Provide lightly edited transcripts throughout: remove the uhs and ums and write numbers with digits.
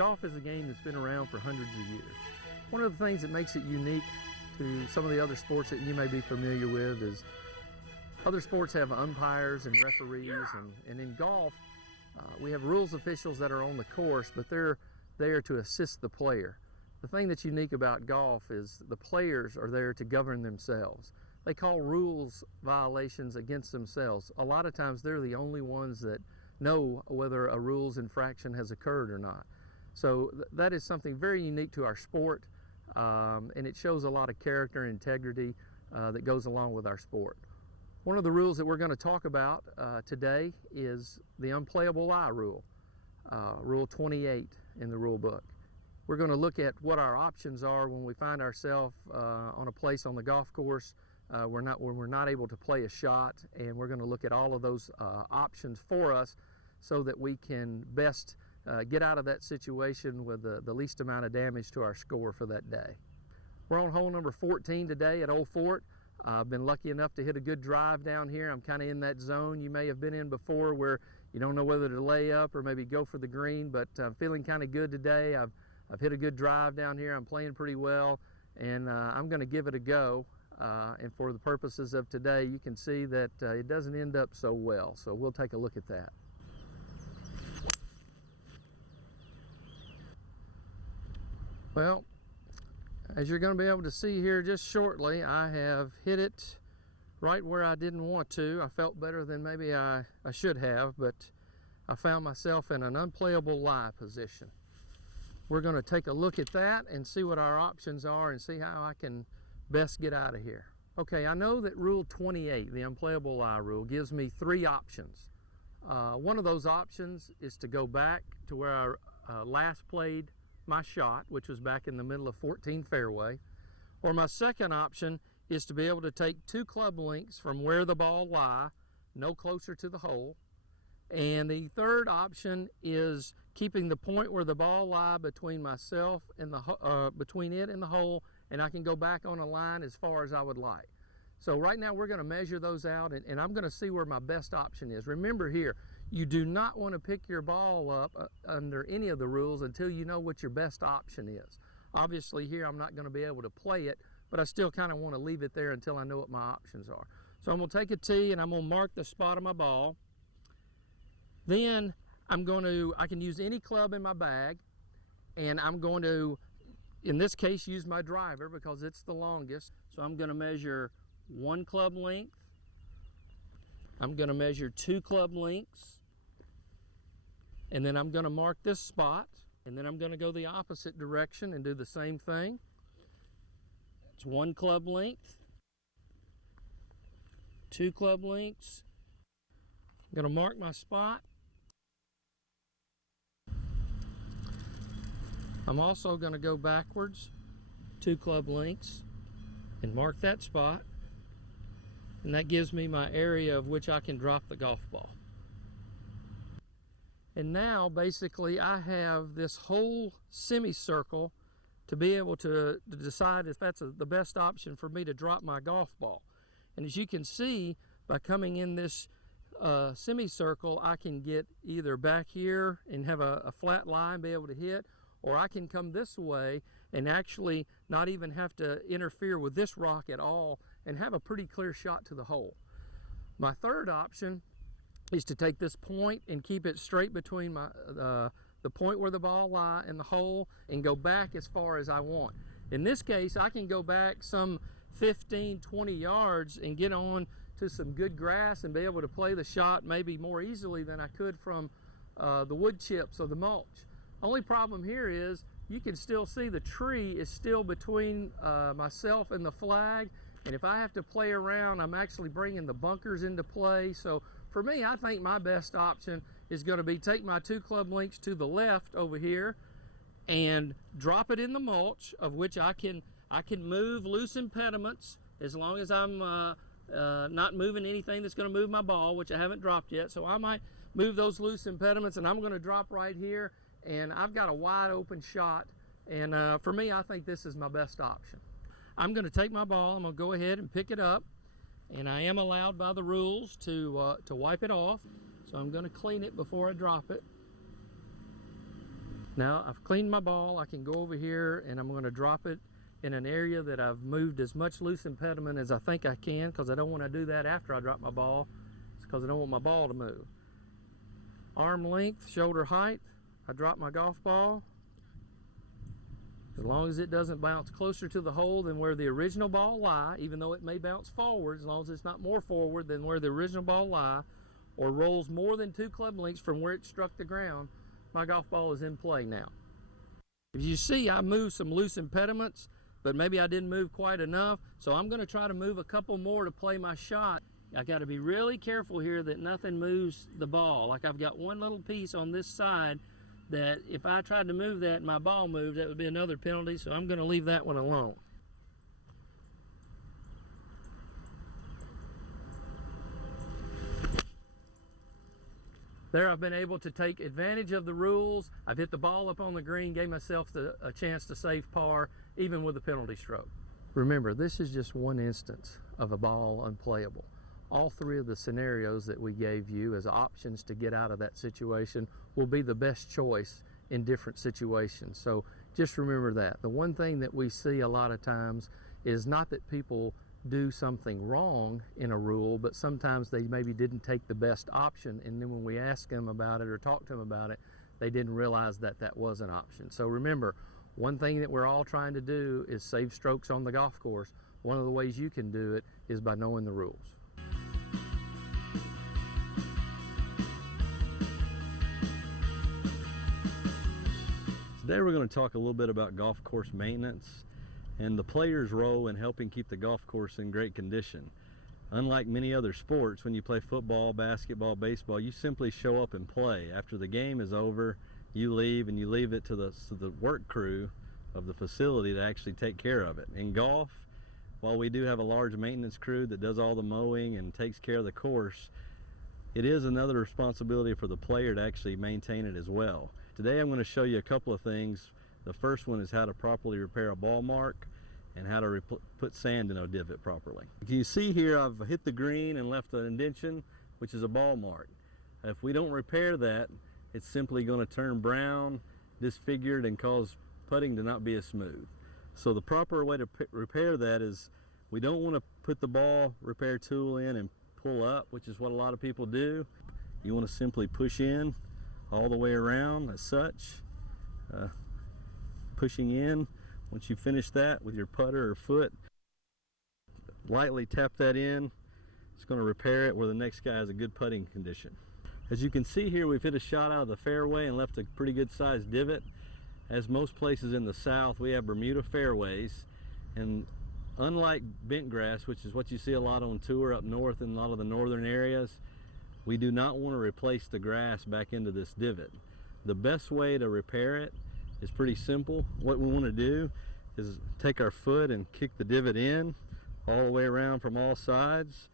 golf is a game that's been around for hundreds of years. One of the things that makes it unique to some of the other sports that you may be familiar with is other sports have umpires and referees, and in golf, we have rules officials that are on the course, but they're there to assist the player. The thing that's unique about golf is the players are there to govern themselves. They call rules violations against themselves. A lot of times they're the only ones that know whether a rules infraction has occurred or not. So that is something very unique to our sport, and it shows a lot of character and integrity that goes along with our sport. One of the rules that we're going to talk about today is the unplayable lie rule, Rule 28 in the rule book. We're going to look at what our options are when we find ourselves on a place on the golf course when we're not able to play a shot, and we're going to look at all of those options for us so that we can best get out of that situation with the least amount of damage to our score for that day. We're on hole number 14 today at Old Fort. I've been lucky enough to hit a good drive down here. I'm kind of in that zone you may have been in before where you don't know whether to lay up or maybe go for the green, but I'm feeling kind of good today. I've hit a good drive down here. I'm playing pretty well, and I'm going to give it a go. And for the purposes of today, you can see that it doesn't end up so well. So we'll take a look at that. Well, as you're going to be able to see here just shortly, I have hit it right where I didn't want to. I felt better than maybe I should have, but I found myself in an unplayable lie position. We're going to take a look at that and see what our options are and see how I can best get out of here. Okay, I know that Rule 28, the unplayable lie rule, gives me three options. One of those options is to go back to where I last played my shot, which was back in the middle of 14 fairway. Or my second option is to be able to take 2 club lengths from where the ball lie, no closer to the hole. And the third option is keeping the point where the ball lie between myself and between it and the hole, and I can go back on a line as far as I would like. So right now we're going to measure those out, and I'm going to see where my best option is. Remember here, you do not want to pick your ball up under any of the rules until you know what your best option is. Obviously here I'm not going to be able to play it, but I still kind of want to leave it there until I know what my options are. So I'm going to take a tee and I'm going to mark the spot of my ball. Then I can use any club in my bag, and I'm going to, in this case, use my driver because it's the longest. So I'm going to measure 1 club length. I'm going to measure 2 club lengths. And then I'm going to mark this spot, and then I'm going to go the opposite direction and do the same thing. It's 1 club length, 2 club lengths. I'm going to mark my spot. I'm also going to go backwards 2 club lengths and mark that spot, and that gives me my area of which I can drop the golf ball. And now basically I have this whole semicircle to be able to decide if that's the best option for me to drop my golf ball. And as you can see, by coming in this semicircle, I can get either back here and have a flat line, be able to hit, or I can come this way and actually not even have to interfere with this rock at all and have a pretty clear shot to the hole. My third option is to take this point and keep it straight between the point where the ball lie and the hole and go back as far as I want. In this case, I can go back some 15, 20 yards and get on to some good grass and be able to play the shot maybe more easily than I could from the wood chips or the mulch. Only problem here is you can still see the tree is still between myself and the flag, and if I have to play around, I'm actually bringing the bunkers into play. So for me, I think my best option is going to be take my 2 club lengths to the left over here and drop it in the mulch, of which I can move loose impediments as long as I'm not moving anything that's going to move my ball, which I haven't dropped yet. So I might move those loose impediments, and I'm going to drop right here, and I've got a wide open shot. And for me, I think this is my best option. I'm going to take my ball, I'm going to go ahead and pick it up, and I am allowed by the rules to wipe it off. So I'm going to clean it before I drop it. Now I've cleaned my ball. I can go over here and I'm going to drop it in an area that I've moved as much loose impediment as I think I can, because I don't want to do that after I drop my ball. It's because I don't want my ball to move. Arm length, shoulder height. I drop my golf ball. As long as it doesn't bounce closer to the hole than where the original ball lie, even though it may bounce forward, as long as it's not more forward than where the original ball lie, or rolls more than 2 club lengths from where it struck the ground, my golf ball is in play now. If you see, I moved some loose impediments, but maybe I didn't move quite enough, so I'm going to try to move a couple more to play my shot. I got to be really careful here that nothing moves the ball. Like I've got one little piece on this side that if I tried to move that and my ball moved, that would be another penalty, so I'm going to leave that one alone. There I've been able to take advantage of the rules. I've hit the ball up on the green, gave myself a chance to save par, even with a penalty stroke. Remember, this is just one instance of a ball unplayable. All 3 of the scenarios that we gave you as options to get out of that situation will be the best choice in different situations. So just remember that. The one thing that we see a lot of times is not that people do something wrong in a rule, but sometimes they maybe didn't take the best option, and then when we ask them about it or talk to them about it, they didn't realize that that was an option. So remember, one thing that we're all trying to do is save strokes on the golf course. One of the ways you can do it is by knowing the rules. Today we're going to talk a little bit about golf course maintenance and the player's role in helping keep the golf course in great condition. Unlike many other sports, when you play football, basketball, baseball, you simply show up and play. After the game is over, you leave, and you leave it to the work crew of the facility to actually take care of it. In golf, while we do have a large maintenance crew that does all the mowing and takes care of the course, it is another responsibility for the player to actually maintain it as well. Today I'm going to show you a couple of things. The first one is how to properly repair a ball mark and how to put sand in a divot properly. You can see here I've hit the green and left an indentation, which is a ball mark. If we don't repair that, it's simply going to turn brown, disfigured, and cause putting to not be as smooth. So the proper way to repair that is, we don't want to put the ball repair tool in and pull up, which is what a lot of people do. You want to simply push in all the way around as such, pushing in. Once you finish that with your putter or foot, lightly tap that in. It's going to repair it where the next guy has a good putting condition. As you can see here, we've hit a shot out of the fairway and left a pretty good sized divot. As most places in the South, we have Bermuda fairways, and unlike bent grass, which is what you see a lot on tour up north in a lot of the northern areas, we do not want to replace the grass back into this divot. The best way to repair it is pretty simple. What we want to do is take our foot and kick the divot in all the way around from all sides,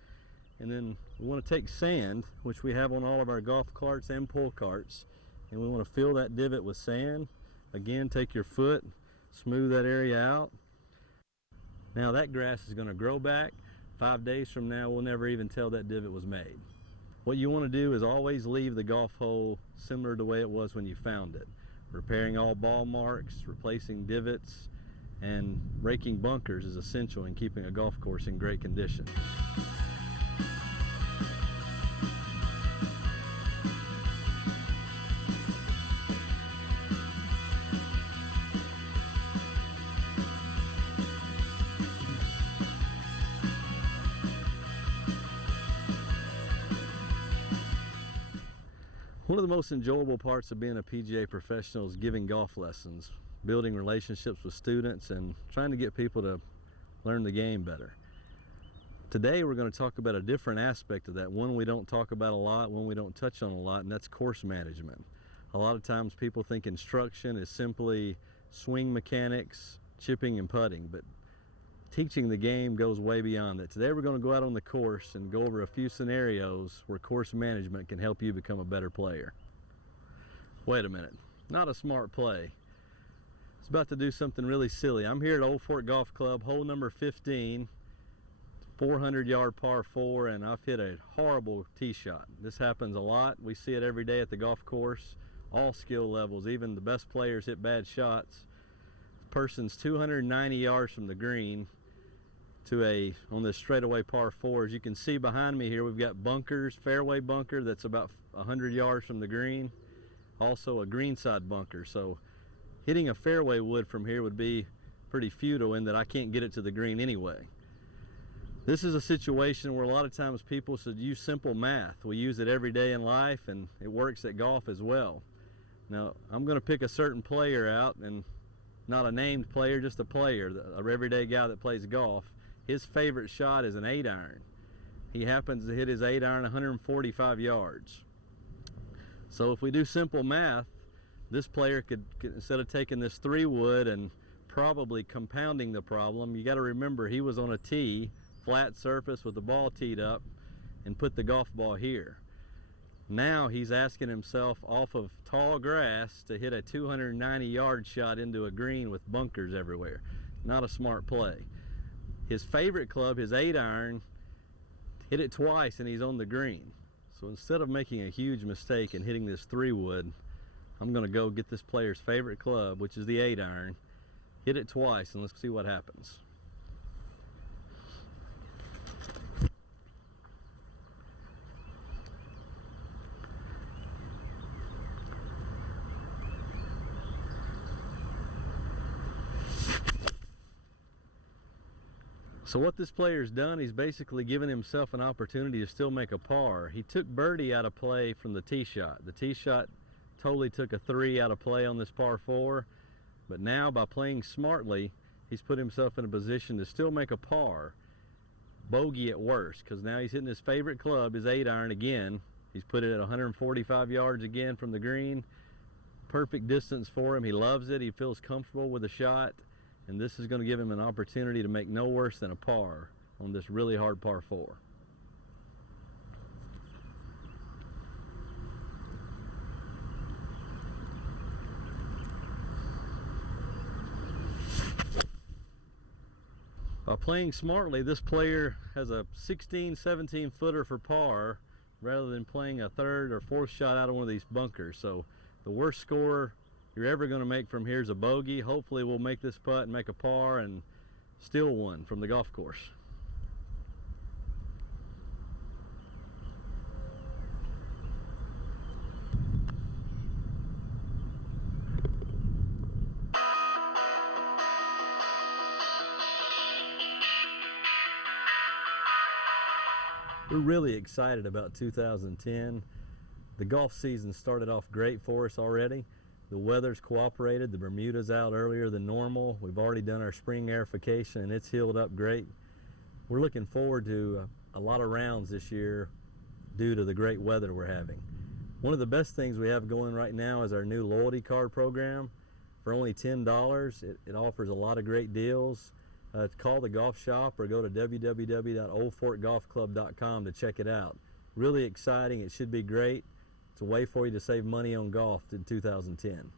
and then we want to take sand, which we have on all of our golf carts and pull carts, and we want to fill that divot with sand. Again, take your foot, smooth that area out. Now that grass is going to grow back. 5 days from now, we'll never even tell that divot was made. What you want to do is always leave the golf hole similar to the way it was when you found it. Repairing all ball marks, replacing divots, and raking bunkers is essential in keeping a golf course in great condition. One of the most enjoyable parts of being a PGA professional is giving golf lessons, building relationships with students, and trying to get people to learn the game better. Today we're going to talk about a different aspect of that, one we don't talk about a lot, one we don't touch on a lot, and that's course management. A lot of times people think instruction is simply swing mechanics, chipping and putting, but teaching the game goes way beyond that. Today we're going to go out on the course and go over a few scenarios where course management can help you become a better player. Wait a minute, not a smart play. It's about to do something really silly. I'm here at Old Fort Golf Club, hole number 15, 400-yard par 4, and I've hit a horrible tee shot. This happens a lot. We see it every day at the golf course. all skill levels. Even the best players hit bad shots. The person's 290 yards from the green to on this straightaway par 4. As you can see behind me here, we've got bunkers, fairway bunker that's about 100 yards from the green, also a greenside bunker. So hitting a fairway wood from here would be pretty futile in that I can't get it to the green anyway. This is a situation where a lot of times people should use simple math. We use it every day in life, and it works at golf as well. Now, I'm going to pick a certain player out, and not a named player, just a player, an everyday guy that plays golf. His favorite shot is an 8-iron. He happens to hit his 8-iron 145 yards. So if we do simple math, this player could instead of taking this 3-wood and probably compounding the problem, you got to remember he was on a tee, flat surface with the ball teed up, and put the golf ball here. Now he's asking himself off of tall grass to hit a 290-yard shot into a green with bunkers everywhere. Not a smart play. His favorite club, his 8-iron, hit it twice and he's on the green. So instead of making a huge mistake and hitting this 3-wood, I'm going to go get this player's favorite club, which is the 8-iron, hit it twice, and let's see what happens. So what this player's done, he's basically given himself an opportunity to still make a par. He took birdie out of play from the tee shot. The tee shot totally took a 3 out of play on this par 4, but now by playing smartly, he's put himself in a position to still make a par, bogey at worst, because now he's hitting his favorite club, his 8-iron again. He's put it at 145 yards again from the green. Perfect distance for him. He loves it. He feels comfortable with the shot. And this is going to give him an opportunity to make no worse than a par on this really hard par 4. By playing smartly, this player has a 16-17 footer for par rather than playing a 3rd or 4th shot out of one of these bunkers. So the worst score you're ever going to make from here is a bogey. Hopefully we'll make this putt and make a par and steal one from the golf course. We're really excited about 2010. The golf season started off great for us already. The weather's cooperated. The Bermuda's out earlier than normal. We've already done our spring aerification and it's healed up great. We're looking forward to a lot of rounds this year due to the great weather we're having. One of the best things we have going right now is our new loyalty card program. For only $10, it offers a lot of great deals. Call the golf shop or go to www.oldfortgolfclub.com to check it out. Really exciting. It should be great. It's a way for you to save money on golf in 2010.